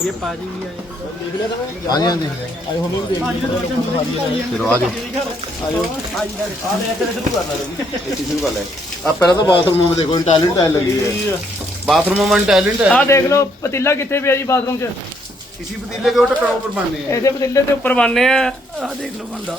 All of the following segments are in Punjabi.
ਇਹ ਪਾਜੀ ਵੀ ਆਏ ਦੇਖ ਲਿਆ ਤਾਂ ਹਾਂਜੀ ਹਾਂਜੀ। ਦੇਖ ਲਿਆ ਆਏ ਹੁਣ ਵੀ ਦੇਖ ਲਿਆ ਚਲੋ ਆ ਜਾਓ। ਆਇਓ ਆ ਲੈ ਇੱਥੇ ਸ਼ੁਰੂ ਕਰ ਲੈ ਇੱਥੇ ਸ਼ੁਰੂ ਕਰ ਲੈ ਆ ਪਹਿਲਾਂ ਤਾਂ ਬਾਥਰੂਮ ਵਿੱਚ ਦੇਖੋ ਟੈਲੈਂਟ ਟਾਇਲ ਲੱਗੀ ਹੈ। ਬਾਥਰੂਮ ਵਿੱਚ ਟੈਲੈਂਟ ਹੈ। ਆ ਦੇਖ ਲਓ ਪਤੀਲਾ ਕਿੱਥੇ ਪਿਆ ਜੀ ਬਾਥਰੂਮ 'ਚ? ਕਿਸੇ ਪਤੀਲੇ ਦੇ ਉੱਤੇ ਟੱਕਰਾਂ ਉੱਪਰ ਬਣਨੇ ਆ। ਇਹਦੇ ਪਤੀਲੇ ਦੇ ਉੱਪਰ ਬਣਨੇ ਆ। ਆ ਦੇਖ ਲਓ ਬੰਦਾ।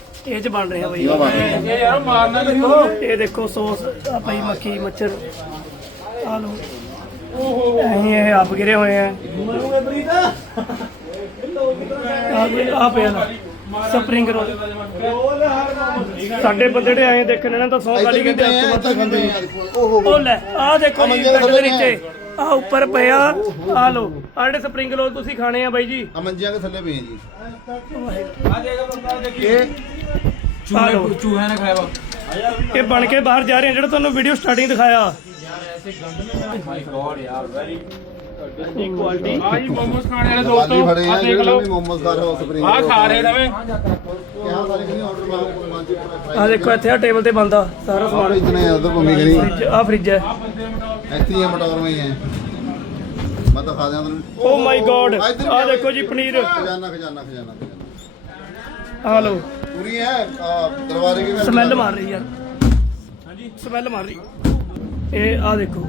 ਇਹ ਬਣ ਰਿਹਾ ਬਈ। ਇਹ ਯਾਰ ਮਾਰਨਾ ਦੇਖੋ। ਇਹ ਦੇਖੋ ਸੌਸ ਆ ਮੱਖੀ ਮੱਛਰ ਆ ਲੋ ਓਹੋ। ਅਸੀਂ ਇਹ ਆਪ ਗਿਰੇ ਹੋਏ ਆ। ਮਰੂਗੇ ਪ੍ਰੀਤਾ। ਆ ਪਿਆ ਸਪਰਿੰਗ ਰੋਲ। ਸਾਡੇ ਬੰਦੇ ਜਿਹੜੇ ਆਏ ਦੇਖਣ ਇਹਨਾਂ ਤਾਂ ਸੌ ਗਾਲੀ ਕਹਿੰਦੇ ਹੱਥ ਬੰਦ ਉਹ ਲੈ ਆ ਦੇਖੋ ਮੰਜੇ ਦੇ ਨੀਚੇ ਆ ਉੱਪਰ ਪਿਆ। ਆ ਲੋ ਆ ਜਿਹੜੇ ਰੋਲ ਤੁਸੀਂ ਖਾਣੇ ਆ ਬਾਈ ਜੀ। ਆ ਮੰਜੀਆਂ ਦੇ ਥੱਲੇ ਪਏ ਜੀ। ਇਹ ਚੂਹੇ ਚੂਹੇ ਨੇ ਖਾਇਆ ਵਾ। ਇਹ ਬਣ ਕੇ ਬਾਹਰ ਜਾ ਰਹੇ ਜਿਹੜਾ ਤੁਹਾਨੂੰ ਵੀਡੀਓ ਸਟਾਰਟਿੰਗ ਦਿਖਾਇਆ। ਮਾਈ ਗੋਡ ਯਾਰ ਵੈਰੀ ਕੁਆਲਿਟੀ ਆਈ ਮੋਮੋਸ ਖਾਣੇ ਵਾਲੇ ਦੋਸਤੋ ਆ ਦੇਖ ਲਓ। ਮੋਮੋਸ ਦਾ ਰੋਸ ਸਪਰਿੰਗ ਆ ਦੇਖੋ ਇੱਥੇ ਆ ਟੇਬਲ ਤੇ ਬੰਦਾ ਸਾਰਾ ਸਮਾਨ। ਇਤਨੇ ਉਧਰ ਭੂਮੀ ਗਣੀ ਆ ਫ੍ਰਿਜ ਹੈ। ਇੱਥੇ ਮਟੌਰ ਵਿੱਚ ਹੈ। ਮੈਂ ਤਾਂ ਖਾ ਦਿਆਂ ਤੈਨੂੰ। ਓ ਮਾਈ ਗੋਡ ਆ ਦੇਖੋ ਜੀ ਪਨੀਰ। ਖਜ਼ਾਨਾ ਖਜ਼ਾਨਾ ਖਜ਼ਾਨਾ ਆ ਲੋ ਪੂਰੀ ਹੈ? ਦਰਵਾਜ਼ੇ ਕੀ ਸਮੈਲ ਮਾਰ ਰਹੀ ਯਾਰ। ਹਾਂਜੀ। ਸਮੈਲ ਮਾਰ ਰਹੀ। ਇਹ ਆ ਦੇਖੋ।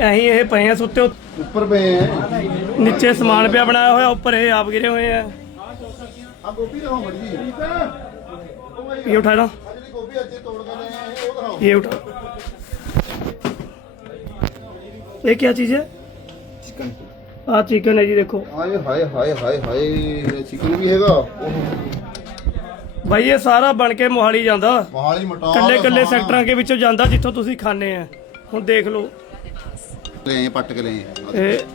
ਐਹੀ ਇਹ ਪਏ ਆ ਸੁੱਤੇ ਉੱਪਰ ਪਏ ਆ। ਨੀਚੇ ਸਮਾਨ ਪਿਆ ਬਣਾਇਆ ਹੋਇਆ ਉੱਪਰ ਇਹ ਆਪ ਗਿਰੇ ਹੋਏ ਆ। ਆ। ਇਹ ਉਠਾ ਲਾ ਇਹ ਉਠਾ। ਇਹ ਕੀ ਚੀਜ਼ ਹੈ? ਚਿਕਨ ਆ ਚਿਕਨ ਹੈ ਜੀ ਦੇਖੋ। ਹਾਏ ਹਾਏ ਹਾਏ ਹਾਏ ਹਾਏ ਚਿਕਨ ਵੀ ਹੈਗਾ। ਭਾਈ ਇਹ ਸਾਰਾ ਬਣ ਕੇ ਮੋਹਾਲੀ ਜਾਂਦਾ। ਮੋਹਾਲੀ ਮਟਾ ਕੱਲੇ ਕੱਲੇ ਸੈਕਟਰਾਂ ਦੇ ਵਿੱਚੋਂ ਜਾਂਦਾ ਜਿੱਥੋਂ ਤੁਸੀਂ ਖਾਣੇ ਆ। ਹੁਣ ਦੇਖ ਲਓ। ਲੈ ਪੱਟ ਕੇ ਲੈ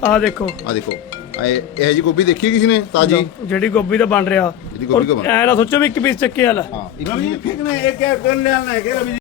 ਆ ਦੇਖੋ। ਆ ਦੇਖੋ। ਇਹ ਇਹ ਜੀ ਗੋਭੀ ਦੇਖੀ ਕਿਸੇ ਨੇ ਤਾਜੀ? ਜਿਹੜੀ ਗੋਭੀ ਦਾ ਬਣ ਰਿਹਾ। ਜਿਹੜੀ ਗੋਭੀ ਦਾ ਬਣ- ਐ ਨਾ ਸੋਚੋ ਵੀ ਇੱਕ ਪੀਸ ਚੱਕੇ ਵਾਲਾ। ਹਾਂ ਇੱਕ